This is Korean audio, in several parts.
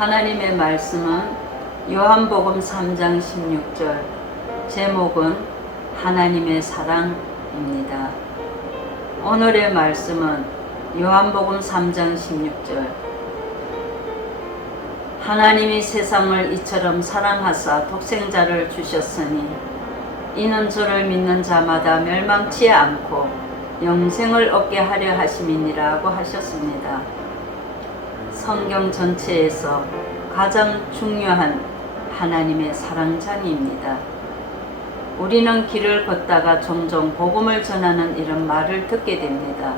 하나님의 말씀은 요한복음 3장 16절, 제목은 하나님의 사랑입니다. 오늘의 말씀은 요한복음 3장 16절, 하나님이 세상을 이처럼 사랑하사 독생자를 주셨으니 이는 저를 믿는 자마다 멸망치 않고 영생을 얻게 하려 하심이니라고 하셨습니다. 성경 전체에서 가장 중요한 하나님의 사랑장입니다. 우리는 길을 걷다가 종종 복음을 전하는 이런 말을 듣게 됩니다.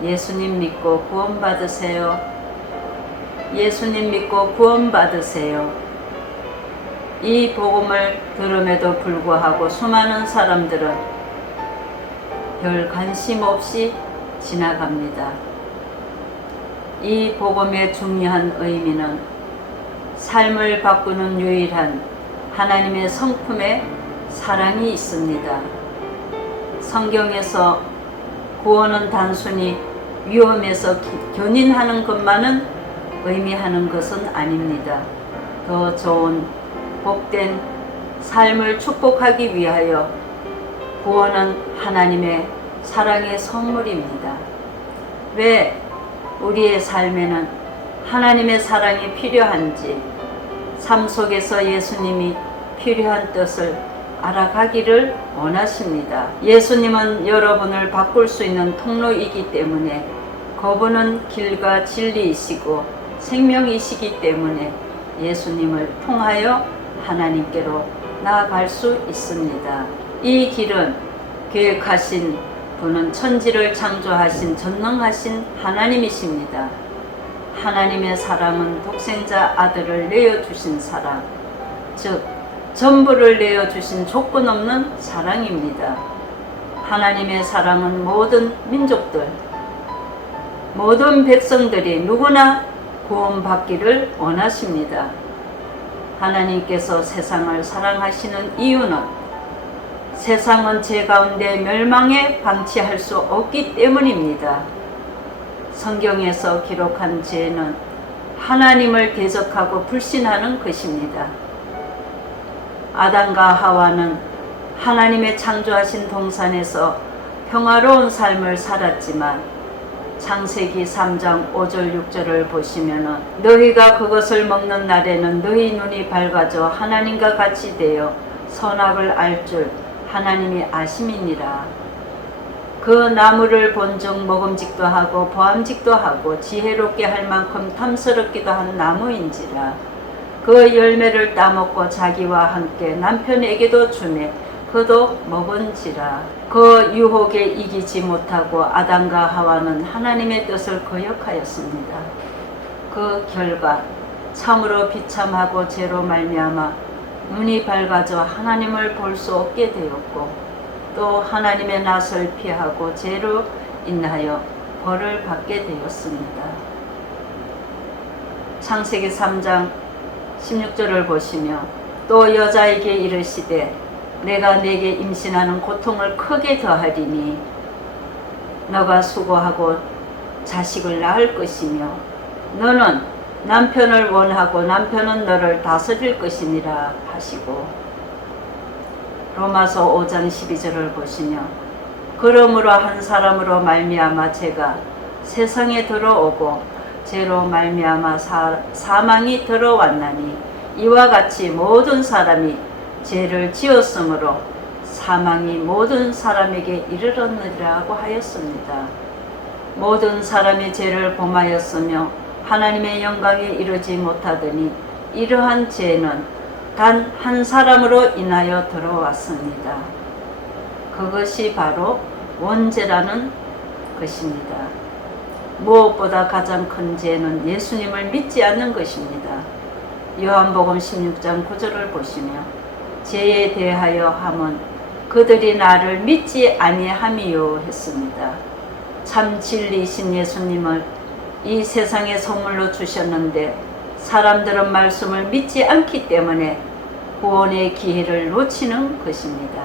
예수님 믿고 구원받으세요. 예수님 믿고 구원받으세요. 이 복음을 들음에도 불구하고 수많은 사람들은 별 관심 없이 지나갑니다. 이 복음의 중요한 의미는 삶을 바꾸는 유일한 하나님의 성품의 사랑이 있습니다. 성경에서 구원은 단순히 위험에서 견인하는 것만은 의미하는 것은 아닙니다. 더 좋은 복된 삶을 축복하기 위하여 구원은 하나님의 사랑의 선물입니다. 왜 우리의 삶에는 하나님의 사랑이 필요한지, 삶 속에서 예수님이 필요한 뜻을 알아가기를 원하십니다. 예수님은 여러분을 바꿀 수 있는 통로이기 때문에, 그분은 길과 진리이시고 생명이시기 때문에 예수님을 통하여 하나님께로 나아갈 수 있습니다. 이 길은 계획하신 분은 천지를 창조하신 전능하신 하나님이십니다. 하나님의 사랑은 독생자 아들을 내어주신 사랑, 즉 전부를 내어주신 조건 없는 사랑입니다. 하나님의 사랑은 모든 민족들, 모든 백성들이 누구나 구원받기를 원하십니다. 하나님께서 세상을 사랑하시는 이유는 세상은 죄 가운데 멸망에 방치할 수 없기 때문입니다. 성경에서 기록한 죄는 하나님을 대적하고 불신하는 것입니다. 아담과 하와는 하나님의 창조하신 동산에서 평화로운 삶을 살았지만 창세기 3장 5절 6절을 보시면 너희가 그것을 먹는 날에는 너희 눈이 밝아져 하나님과 같이 되어 선악을 알 줄 하나님이 아심이니라. 그 나무를 본즉 먹음직도 하고 보암직도 하고 지혜롭게 할 만큼 탐스럽기도 한 나무인지라. 그 열매를 따먹고 자기와 함께 남편에게도 주매 그도 먹은지라. 그 유혹에 이기지 못하고 아담과 하와는 하나님의 뜻을 거역하였습니다. 그 결과 참으로 비참하고 죄로 말미암아 눈이 밝아져 하나님을 볼 수 없게 되었고, 또 하나님의 낯을 피하고 죄로 인하여 벌을 받게 되었습니다. 창세기 3장 16절을 보시며 또 여자에게 이르시되 내가 네게 임신하는 고통을 크게 더하리니 너가 수고하고 자식을 낳을 것이며 너는 남편을 원하고 남편은 너를 다스릴 것이니라 하시고, 로마서 5장 12절을 보시며 그러므로 한 사람으로 말미암아 죄가 세상에 들어오고 죄로 말미암아 사망이 들어왔나니 이와 같이 모든 사람이 죄를 지었으므로 사망이 모든 사람에게 이르렀느라고 하였습니다. 모든 사람이 죄를 범하였으며 하나님의 영광에 이르지 못하더니 이러한 죄는 단 한 사람으로 인하여 들어왔습니다. 그것이 바로 원죄라는 것입니다. 무엇보다 가장 큰 죄는 예수님을 믿지 않는 것입니다. 요한복음 16장 9절을 보시며 죄에 대하여 함은 그들이 나를 믿지 아니함이요 했습니다. 참 진리이신 예수님을 이 세상에 선물로 주셨는데 사람들은 말씀을 믿지 않기 때문에 구원의 기회를 놓치는 것입니다.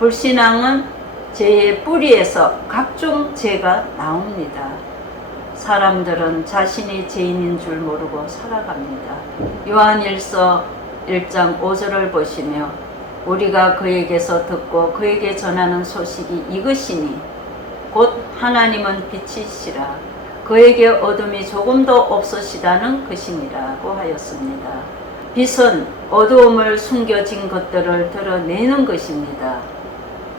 불신앙은 죄의 뿌리에서 각종 죄가 나옵니다. 사람들은 자신이 죄인인 줄 모르고 살아갑니다. 요한일서 1장 5절을 보시며 우리가 그에게서 듣고 그에게 전하는 소식이 이것이니 곧 하나님은 빛이시라 그에게 어둠이 조금도 없으시다는 것이니라고 하였습니다. 빛은 어두움을 숨겨진 것들을 드러내는 것입니다.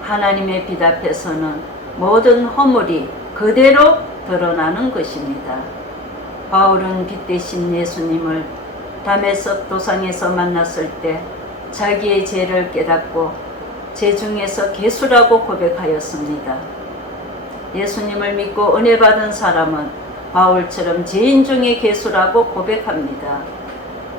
하나님의 빛 앞에서는 모든 허물이 그대로 드러나는 것입니다. 바울은 빛 대신 예수님을 다메섹 도상에서 만났을 때 자기의 죄를 깨닫고 죄 중에서 괴수라고 고백하였습니다. 예수님을 믿고 은혜 받은 사람은 바울처럼 죄인 중에 괴수라고 고백합니다.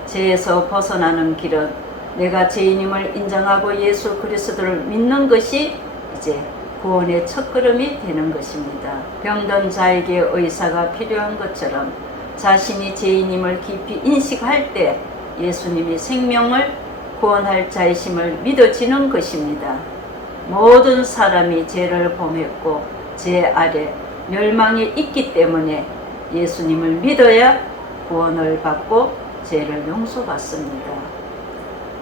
죄에서 벗어나는 길은 내가 죄인임을 인정하고 예수 그리스도를 믿는 것이 이제 구원의 첫걸음이 되는 것입니다. 병든 자에게 의사가 필요한 것처럼 자신이 죄인임을 깊이 인식할 때 예수님이 생명을 구원할 자이심을 믿어지는 것입니다. 모든 사람이 죄를 범했고 죄 아래 멸망에 있기 때문에 예수님을 믿어야 구원을 받고 죄를 용서받습니다.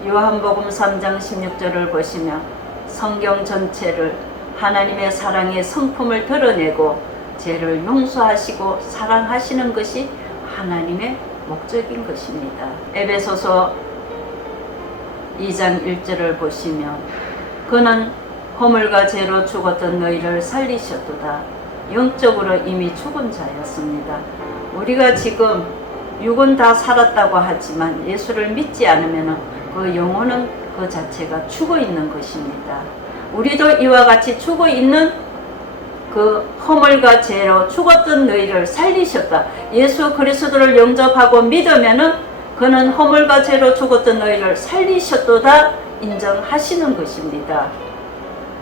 요한복음 3장 16절을 보시면 성경 전체를 하나님의 사랑의 성품을 드러내고 죄를 용서하시고 사랑하시는 것이 하나님의 목적인 것입니다. 에베소서 2장 1절을 보시면 그는 허물과 죄로 죽었던 너희를 살리셨도다. 영적으로 이미 죽은 자였습니다. 우리가 지금 육은 다 살았다고 하지만 예수를 믿지 않으면 그 영혼은 그 자체가 죽어 있는 것입니다. 우리도 이와 같이 죽어 있는 그 허물과 죄로 죽었던 너희를 살리셨다. 예수 그리스도를 영접하고 믿으면은 그는 허물과 죄로 죽었던 너희를 살리셨도다 인정하시는 것입니다.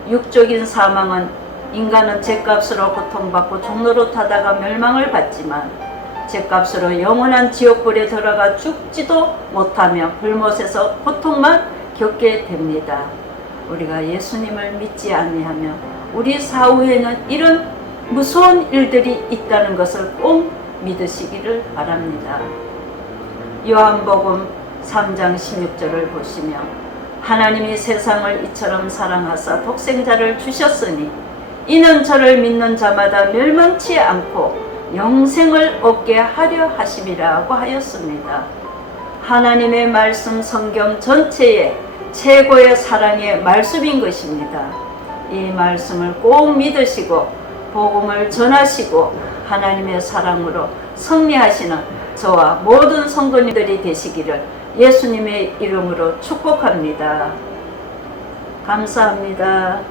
육적인 사망은 인간은 죄값으로 고통받고 종로로 타다가 멸망을 받지만 죄값으로 영원한 지옥불에 들어가 죽지도 못하며 불못에서 고통만 겪게 됩니다. 우리가 예수님을 믿지 아니하며 우리 사후에는 이런 무서운 일들이 있다는 것을 꼭 믿으시기를 바랍니다. 요한복음 3장 16절을 보시며 하나님이 세상을 이처럼 사랑하사 독생자를 주셨으니 이는 저를 믿는 자마다 멸망치 않고 영생을 얻게 하려 하심이라고 하였습니다. 하나님의 말씀 성경 전체에 최고의 사랑의 말씀인 것입니다. 이 말씀을 꼭 믿으시고 복음을 전하시고 하나님의 사랑으로 승리하시는 저와 모든 성도님들이 되시기를 예수님의 이름으로 축복합니다. 감사합니다.